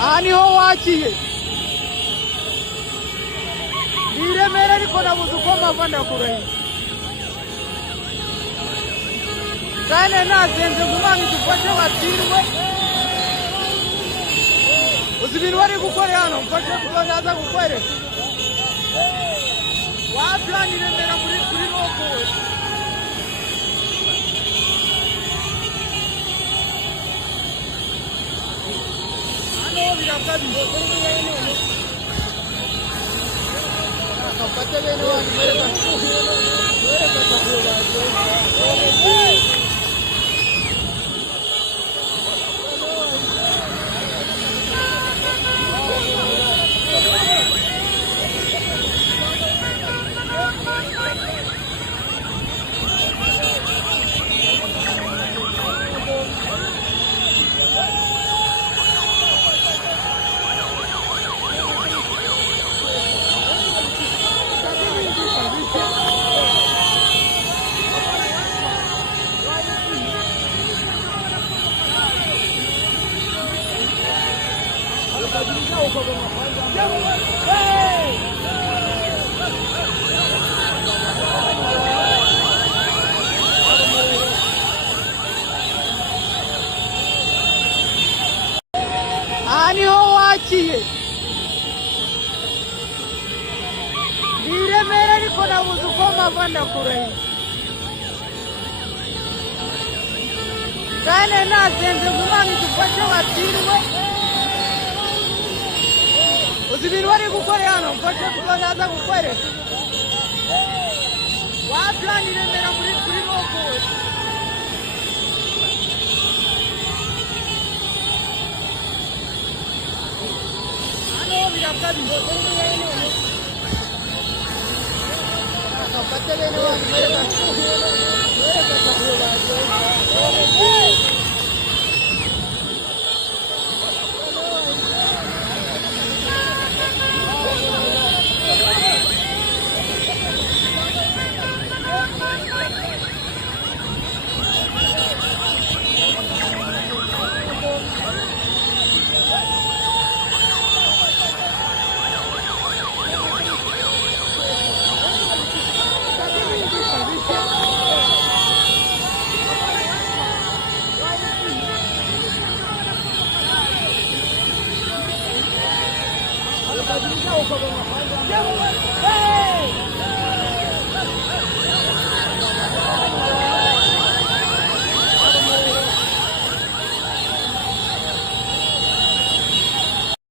aha niho wakiye niremera ariko nabuze uko mpava ndakurahiye kandi nasenze ngo Imana idufashe batsindwe uzi ibintu bari gukorera hano mfashe kuko ndaza kukwereka wapla niremera muri noko hano birakabije kapate bene wanyu aha niho wakiye niremera ariko nabuze uko mpava ndakurahiye kandi nasenze ngo Imana idufashe batsindwe uzi ibintu bari gukorera hano mfashe kuko ndaza kukwereka wapla niremera muri noko hano birakabije kapate bene wanyu Hey!